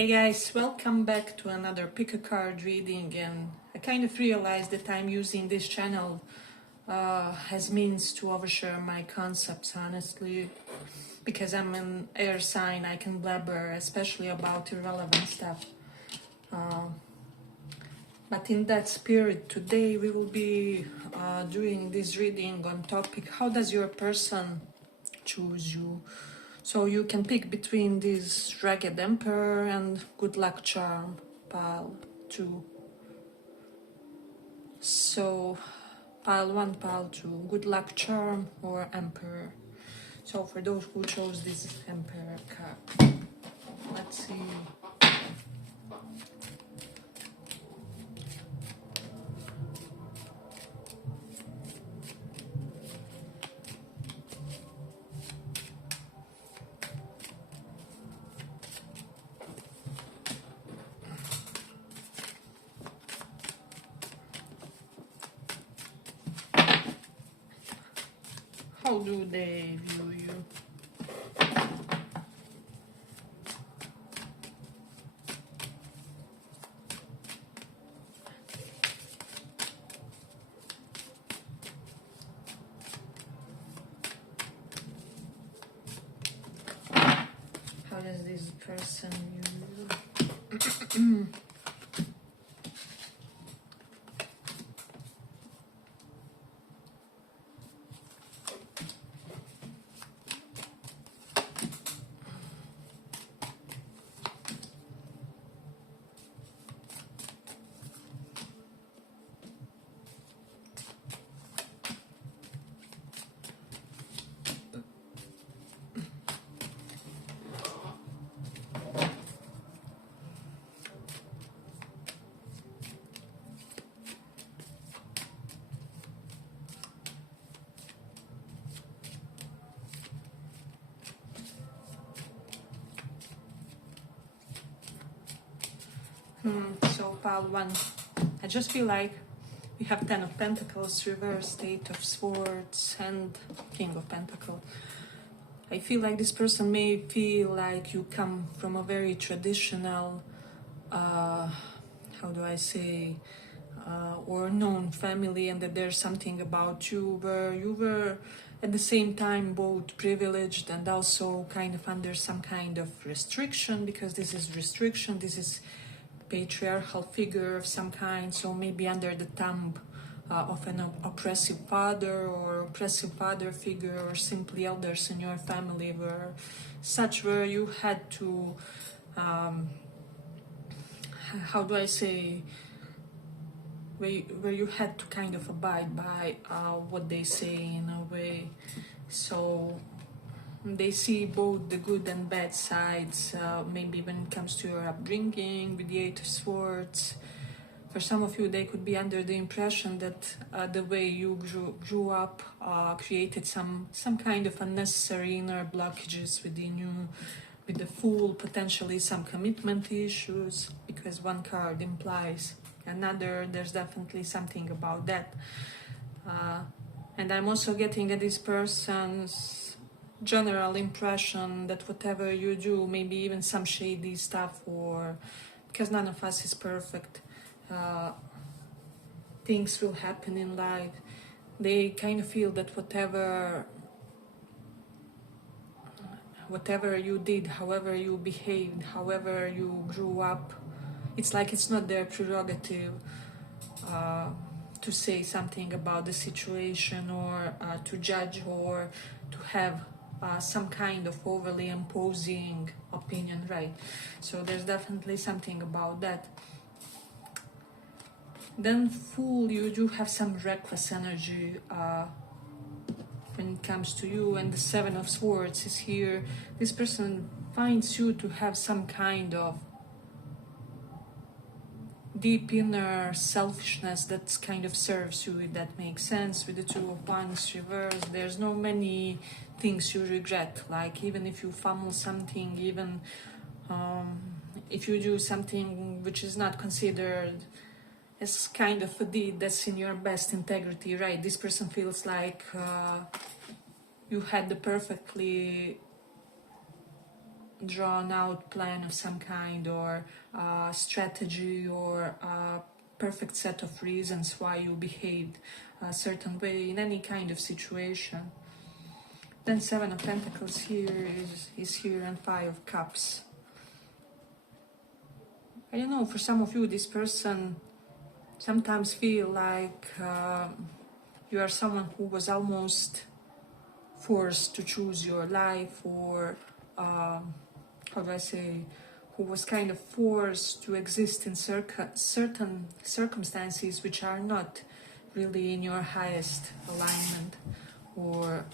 Hey guys, welcome back to another pick a card reading, and I kind of realized that I'm using this channel as means to overshare my concepts, honestly, because I'm an air sign. I can blabber, especially about irrelevant stuff. But in that spirit, today we will be doing this reading on topic, how does your person choose you? So you can pick between this Ragged Emperor and Good Luck Charm pile 2. So pile 1, pile 2, Good Luck Charm or Emperor. So for those who chose this Emperor card, let's see. How do they view you? How does this person view you? So pile 1, I just feel like we have 10 of Pentacles, reverse, 8 of Swords, and King of Pentacles. I feel like this person may feel like you come from a very traditional, how do I say, or known family, and that there's something about you where you were at the same time both privileged and also kind of under some kind of restriction, because this is restriction, this is patriarchal figure of some kind, so maybe under the thumb of an oppressive father or oppressive father figure, or simply elders in your family were such where you had to, how do I say, where you had to kind of abide by what they say in a way. So they see both the good and bad sides, maybe when it comes to your upbringing with the 8 of Swords. For some of you, they could be under the impression that the way you grew up created some kind of unnecessary inner blockages within you, with the Fool, potentially some commitment issues, because one card implies another. There's definitely something about that. And I'm also getting at this person's general impression that whatever you do, maybe even some shady stuff, or because none of us is perfect, things will happen in life. They kind of feel that whatever you did, however you behaved, however you grew up, it's like it's not their prerogative to say something about the situation, or to judge, or to have some kind of overly imposing opinion, right? So there's definitely something about that. Then Fool, you do have some reckless energy when it comes to you, and the 7 of Swords is here. This person finds you to have some kind of deep inner selfishness that kind of serves you, if that makes sense. With the 2 of Wands reversed, there's no many things you regret, like even if you fumble something, even if you do something which is not considered as kind of a deed that's in your best integrity, right? This person feels like you had the perfectly drawn out plan of some kind, or strategy, or perfect set of reasons why you behaved a certain way in any kind of situation. Then Seven of Pentacles here is here, and Five of Cups. I don't know, for some of you, this person sometimes feel like you are someone who was almost forced to choose your life, or how do I say, who was kind of forced to exist in certain circumstances which are not really in your highest alignment, or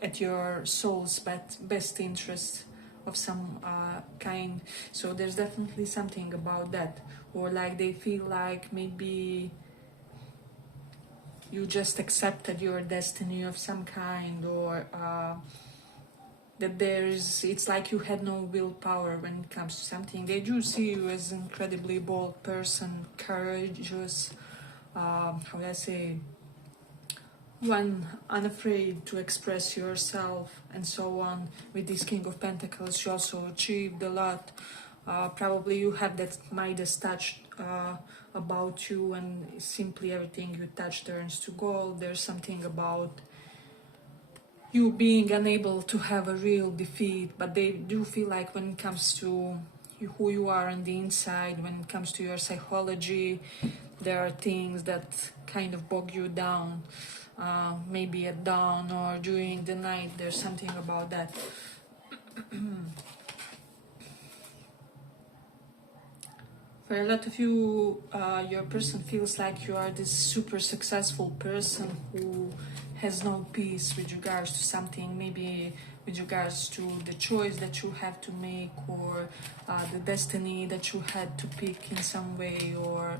at your soul's best interest of some kind. So there's definitely something about that. Or like they feel like maybe you just accepted your destiny of some kind, or that it's like you had no willpower when it comes to something. They do see you as an incredibly bold person, courageous, how do I say, one unafraid to express yourself and so on. With this King of Pentacles, you also achieved a lot. Probably you have that Midas touch about you, and simply everything you touch turns to gold. There's something about you being unable to have a real defeat, but they do feel like when it comes to who you are on the inside, when it comes to your psychology, there are things that kind of bog you down, maybe at dawn or during the night. There's something about that. For a lot of you, your person feels like you are this super successful person who has no peace with regards to something, maybe with regards to the choice that you have to make, or the destiny that you had to pick in some way, or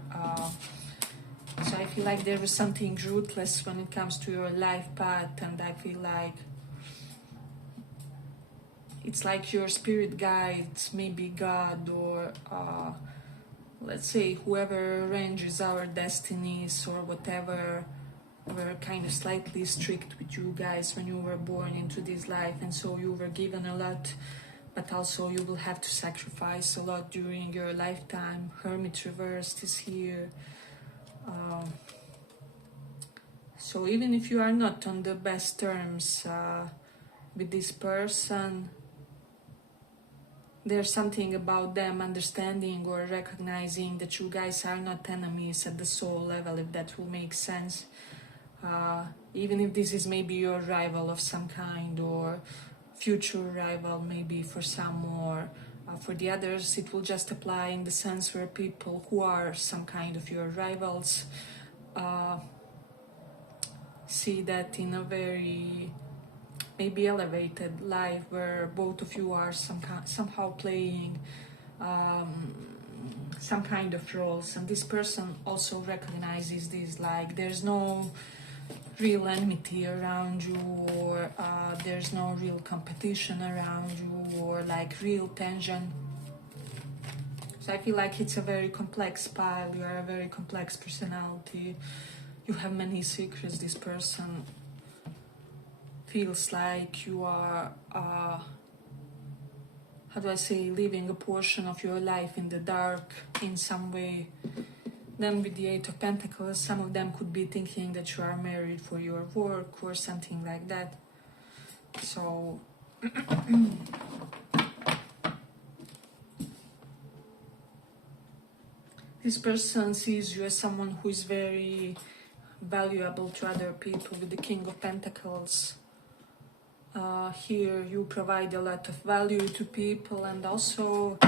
so I feel like there is something ruthless when it comes to your life path, and I feel like it's like your spirit guides, maybe God, or let's say whoever arranges our destinies or whatever, were kind of slightly strict with you guys when you were born into this life, and so you were given a lot, but also you will have to sacrifice a lot during your lifetime. Hermit reversed is here. So even if you are not on the best terms with this person, there's something about them understanding or recognizing that you guys are not enemies at the soul level, if that will make sense. Even if this is maybe your rival of some kind, or future rival maybe for some, or for the others it will just apply in the sense where people who are some kind of your rivals see that in a very maybe elevated life, where both of you are somehow playing some kind of roles, and this person also recognizes this, like there's no real enmity around you, or there's no real competition around you, or like real tension. So I feel like it's a very complex pile. You are a very complex personality. You have many secrets. This person feels like you are, how do I say, living a portion of your life in the dark in some way. Then with the Eight of Pentacles, some of them could be thinking that you are married for your work or something like that. So this person sees you as someone who is very valuable to other people. With the King of Pentacles, here you provide a lot of value to people, and also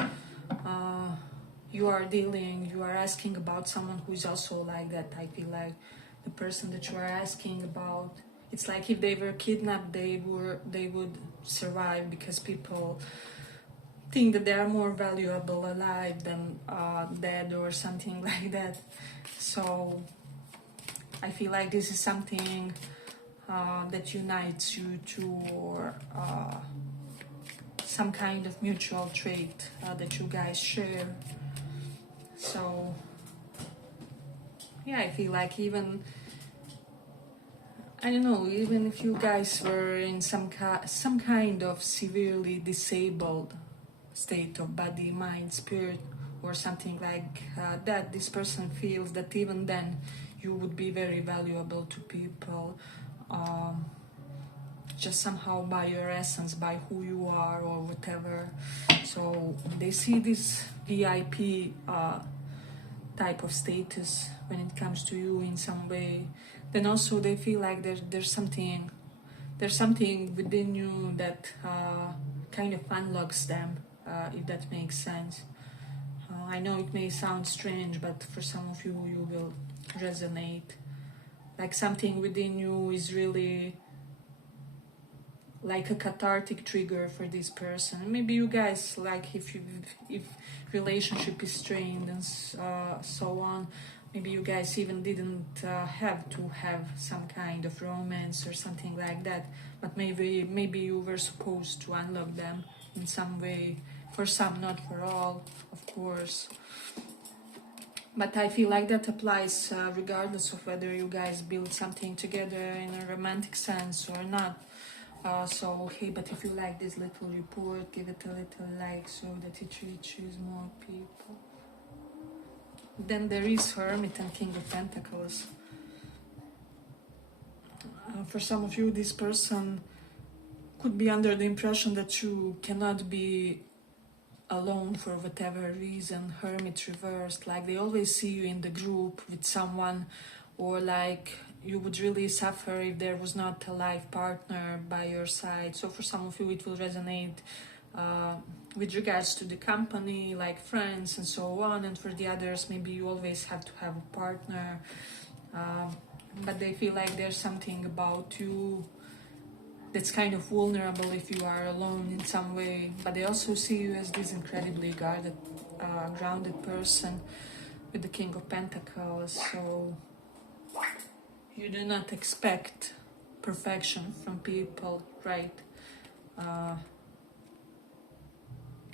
you are asking about someone who is also like that. I feel like the person that you are asking about, it's like if they were kidnapped, they would survive, because people think that they are more valuable alive than dead or something like that. So I feel like this is something that unites you two, or some kind of mutual trait that you guys share. So yeah, I feel like even I don't know, even if you guys were in some kind of severely disabled state of body, mind, spirit, or something like that, this person feels that even then you would be very valuable to people, just somehow by your essence, by who you are or whatever. So they see this VIP type of status when it comes to you in some way. Then also they feel like there's something within you that kind of unlocks them, if that makes sense. I know it may sound strange, but for some of you, you will resonate. Like something within you is really like a cathartic trigger for this person. Maybe you guys, like if relationship is strained and so on, maybe you guys even didn't have to have some kind of romance or something like that, but maybe you were supposed to unlock them in some way. For some, not for all, of course. But I feel like that applies regardless of whether you guys build something together in a romantic sense or not. So, hey, but if you like this little report, give it a little like so that it reaches more people. Then there is Hermit and King of Pentacles. For some of you, this person could be under the impression that you cannot be alone for whatever reason. Hermit reversed, like they always see you in the group with someone, or like you would really suffer if there was not a life partner by your side. So for some of you it will resonate with regards to the company, like friends and so on, and for the others maybe you always have to have a partner, but they feel like there's something about you that's kind of vulnerable if you are alone in some way. But they also see you as this incredibly guarded, grounded person with the King of Pentacles. So you do not expect perfection from people, right?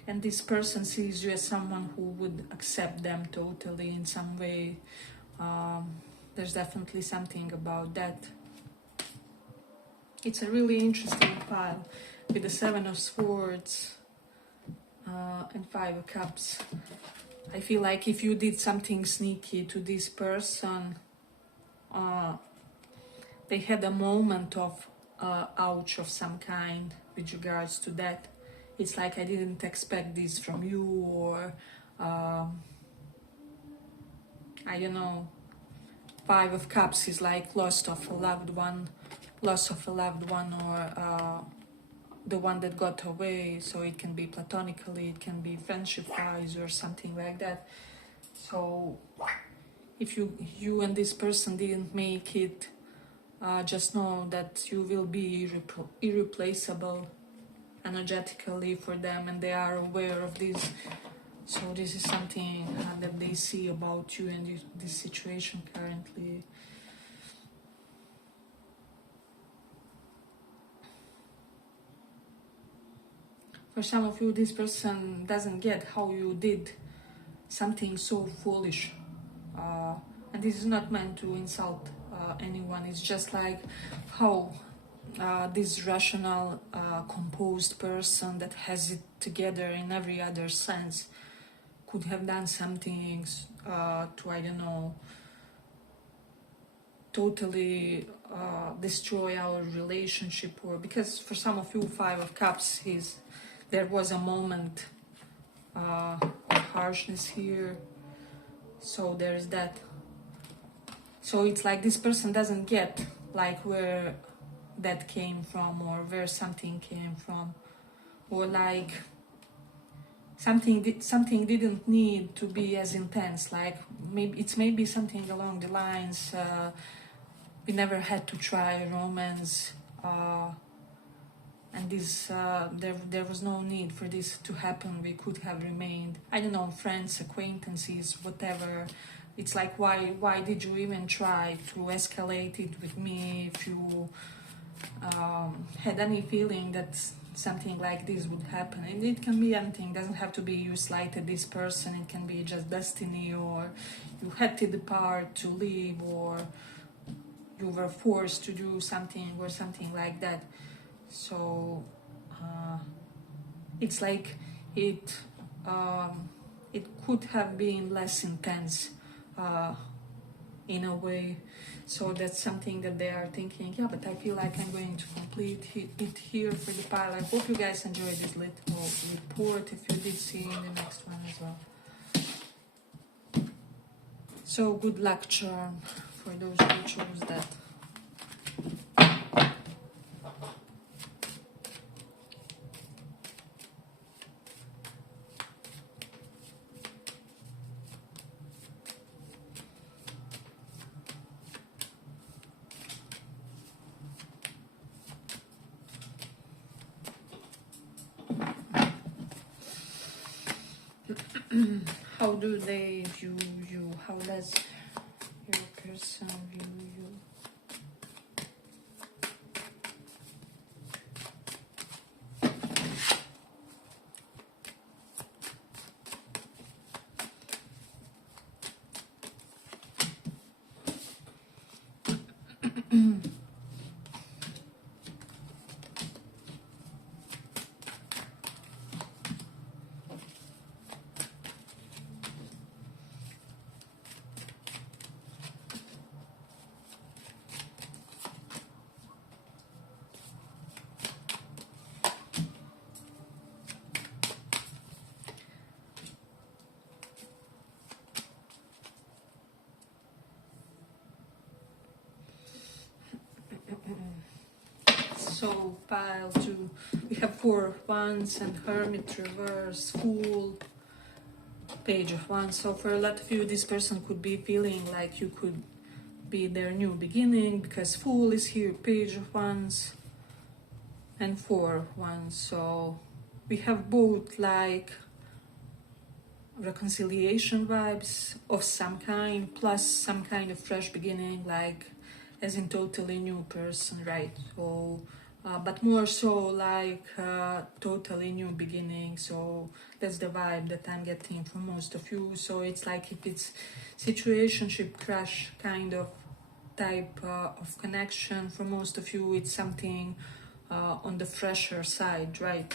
And this person sees you as someone who would accept them totally in some way. There's definitely something about that. It's a really interesting pile with the Seven of Swords and Five of Cups. I feel like if you did something sneaky to this person, they had a moment of ouch of some kind with regards to that. It's like, I didn't expect this from you, or I don't know. Five of Cups is like loss of a loved one, or the one that got away. So it can be platonically, it can be friendship-wise or something like that. So if you and this person didn't make it, just know that you will be irreplaceable energetically for them, and they are aware of this. So this is something that they see about you and this situation currently. For some of you, this person doesn't get how you did something so foolish. And this is not meant to insult anyone. It's just like how this rational, composed person that has it together in every other sense could have done something to, I don't know, totally destroy our relationship. Or because for some of you, Five of Cups is, there was a moment of harshness here. So there's that. So it's like this person doesn't get like where that came from, or where something came from, or like something didn't need to be as intense. Like maybe something along the lines, we never had to try romance, and this there was no need for this to happen. We could have remained, I don't know, friends, acquaintances, whatever. It's like, why did you even try to escalate it with me if you had any feeling that something like this would happen? And it can be anything. It doesn't have to be you slighted this person. It can be just destiny, or you had to depart, to leave, or you were forced to do something or something like that. So it's like it could have been less intense in a way. So that's something that they are thinking, yeah, but I feel like I'm going to complete it here for the pile. I hope you guys enjoyed this little report, if you did see in the next one as well. So good luck charm for those who chose that. How do they view you? How does your person view you? So pile 2, we have 4 of Wands and Hermit reverse, Fool, Page of Wands. So for a lot of you, this person could be feeling like you could be their new beginning, because Fool is here, Page of Wands and 4 of Wands. So we have both like reconciliation vibes of some kind, plus some kind of fresh beginning, like as in totally new person, right? So but more so like totally new beginning. So that's the vibe that I'm getting from most of you. So it's like if it's situationship crush kind of type of connection, for most of you it's something on the fresher side, right?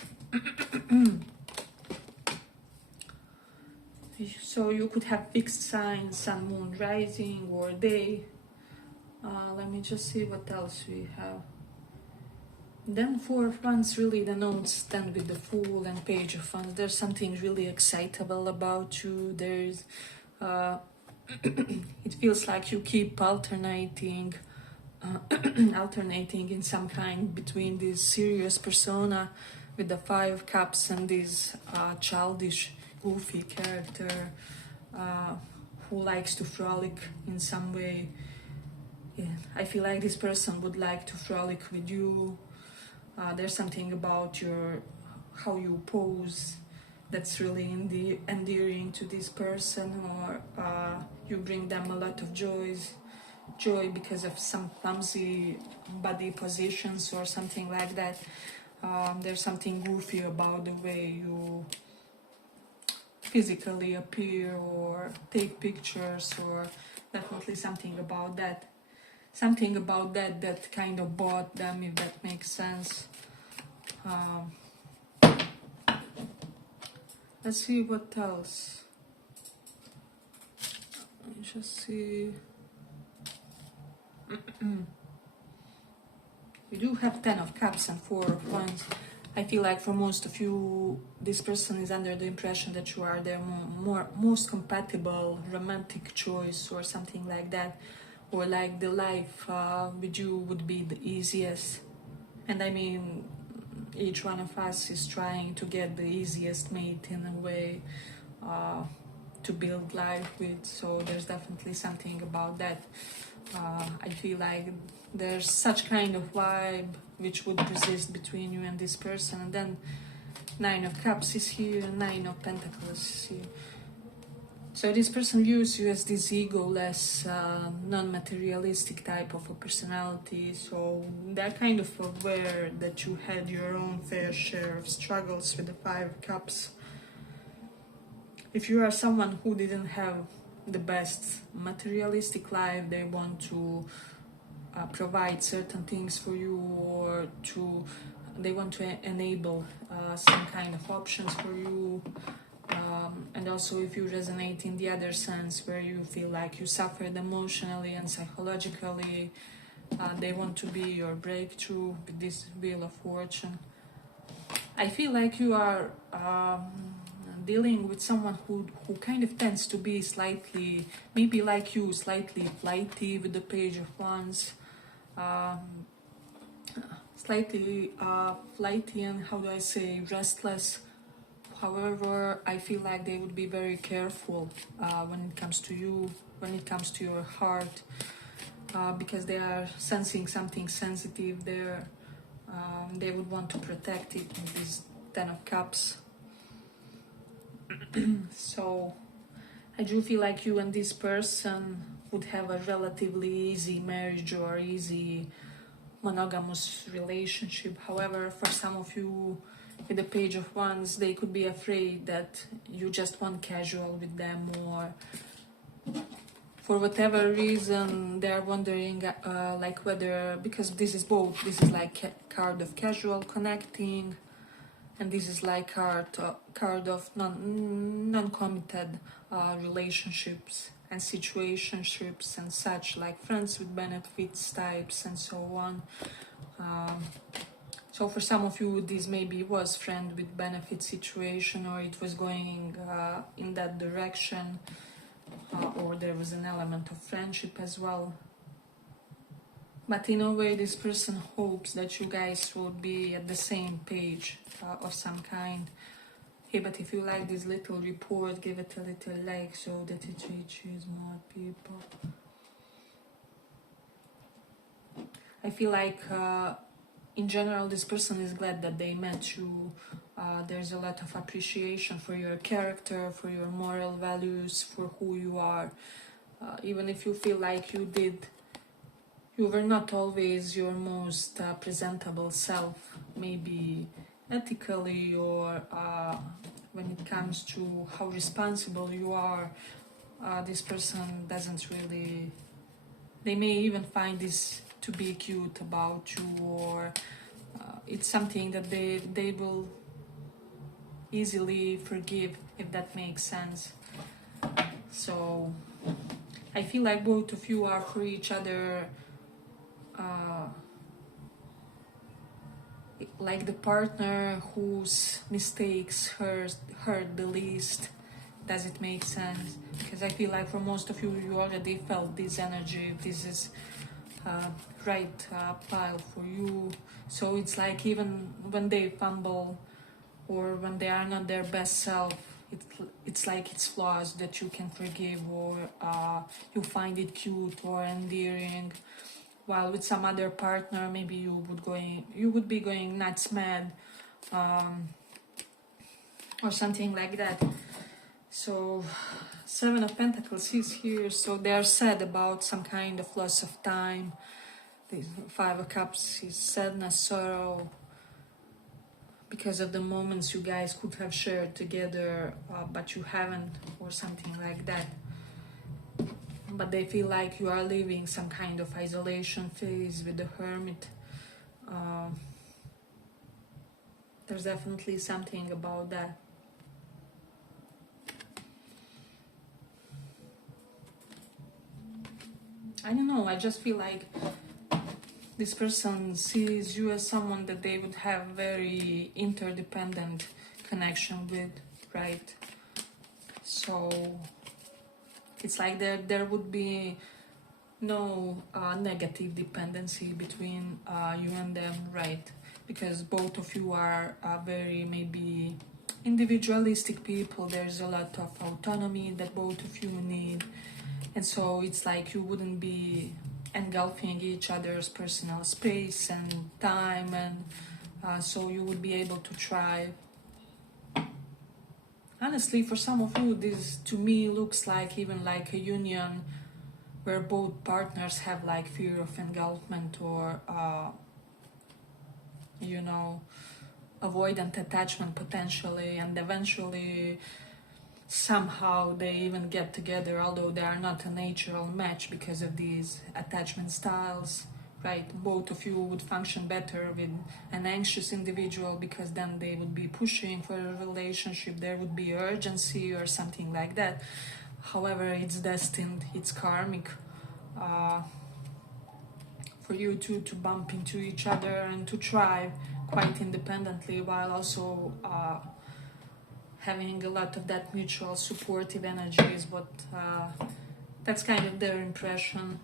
So you could have fixed signs, sun, moon, rising, or day. Let me just see what else we have. Then 4 of Wands, really the notes stand with the Fool and Page of Wands. There's something really excitable about you. There's it feels like you keep alternating alternating in some kind between this serious persona with the 5 of Cups and this childish, goofy character who likes to frolic in some way. Yeah, I feel like this person would like to frolic with you. There's something about how you pose that's really endearing to this person, or you bring them a lot of joy because of some clumsy body positions or something like that. There's something goofy about the way you physically appear or take pictures, or definitely something about that. Something about that kind of bought them, if that makes sense. Let's see what else. Let me just see. We do have 10 of Cups and 4 of Wands. I feel like for most of you, this person is under the impression that you are their most compatible romantic choice or something like that. Or like the life with you would be the easiest. And I mean, each one of us is trying to get the easiest mate in a way to build life with. So there's definitely something about that. I feel like there's such kind of vibe which would persist between you and this person. And then 9 of Cups is here, 9 of Pentacles is here. So this person views you as this egoless, non-materialistic type of a personality. So they're kind of aware that you had your own fair share of struggles with the 5 of Cups. If you are someone who didn't have the best materialistic life, they want to provide certain things for you, or they want to enable some kind of options for you. And also, if you resonate in the other sense, where you feel like you suffered emotionally and psychologically, they want to be your breakthrough with this Wheel of Fortune. I feel like you are dealing with someone who kind of tends to be slightly, maybe like you, slightly flighty with the Page of Wands. Slightly flighty and, how do I say, restless. However, I feel like they would be very careful when it comes to you, when it comes to your heart, because they are sensing something sensitive there. They would want to protect it with this Ten of Cups. So I do feel like you and this person would have a relatively easy marriage or easy monogamous relationship. However, for some of you with the Page of Wands, they could be afraid that you just want casual with them, or for whatever reason they're wondering like whether, because this is both, this is like card of casual connecting, and this is like card of non-committed relationships and situationships and such, like friends with benefits types and so on. So for some of you, this maybe was friend with benefit situation, or it was going in that direction, or there was an element of friendship as well. But in a way, this person hopes that you guys will be at the same page of some kind. Hey, but if you like this little report, give it a little like so that it reaches more people. I feel like in general, this person is glad that they met you. There's a lot of appreciation for your character, for your moral values, for who you are. Even if you feel like you were not always your most presentable self, maybe ethically, or when it comes to how responsible you are, this person doesn't really, they may even find this to be cute about you, or it's something that they will easily forgive, if that makes sense. So I feel like both of you are for each other, like the partner whose mistakes hurt the least. Does it make sense? Because I feel like for most of you, you already felt this energy. This is right pile for you. So it's like even when they fumble or when they are not their best self, it's like it's flaws that you can forgive, or you find it cute or endearing. While with some other partner, maybe you would be going nuts mad, or something like that. So Seven of Pentacles is here, so they are sad about some kind of loss of time. The Five of Cups is sadness, sorrow, because of the moments you guys could have shared together, but you haven't, or something like that. But they feel like you are living some kind of isolation phase with the Hermit. There's definitely something about that. I don't know, I just feel like this person sees you as someone that they would have very interdependent connection with, right? So it's like there would be no negative dependency between you and them, right? Because both of you are very maybe individualistic people. There's a lot of autonomy that both of you need. And so it's like you wouldn't be engulfing each other's personal space and time, and so you would be able to thrive. Honestly, for some of you, this to me looks like even like a union where both partners have like fear of engulfment, or you know, avoidant attachment potentially, and eventually somehow they even get together, although they are not a natural match because of these attachment styles, right? Both of you would function better with an anxious individual, because then they would be pushing for a relationship, there would be urgency or something like that. However, it's destined, it's karmic for you two to bump into each other and to thrive quite independently, while also having a lot of that mutual supportive energy is what that's kind of their impression.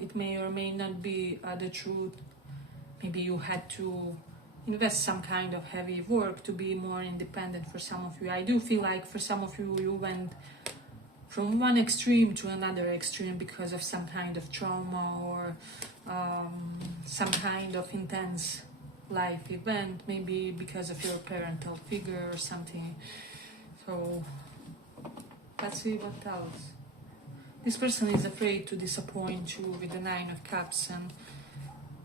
It may or may not be the truth. Maybe you had to invest some kind of heavy work to be more independent for some of you. I do feel like for some of you, you went from one extreme to another extreme because of some kind of trauma or some kind of intense life event, maybe because of your parental figure or something. So let's see what else. This person is afraid to disappoint you with the 9 of Cups and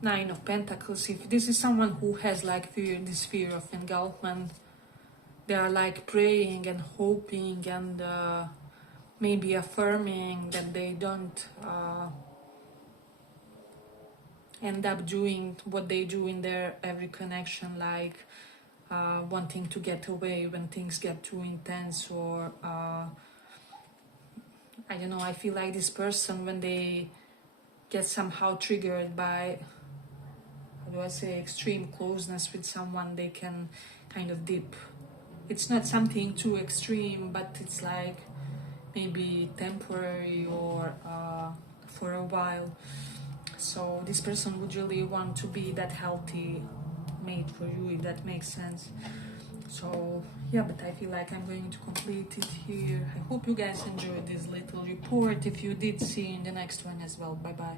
9 of Pentacles. If this is someone who has like this fear of engulfment, they are like praying and hoping and maybe affirming that they don't end up doing what they do in their every connection, like wanting to get away when things get too intense, or I don't know, I feel like this person, when they get somehow triggered by, how do I say, extreme closeness with someone, they can kind of dip. It's not something too extreme, but it's like maybe temporary or for a while. So this person would really want to be that healthy mate for you, if that makes sense. So yeah, but I feel like I'm going to complete it here. I hope you guys enjoyed this little report. If you did, see you in the next one as well. Bye bye.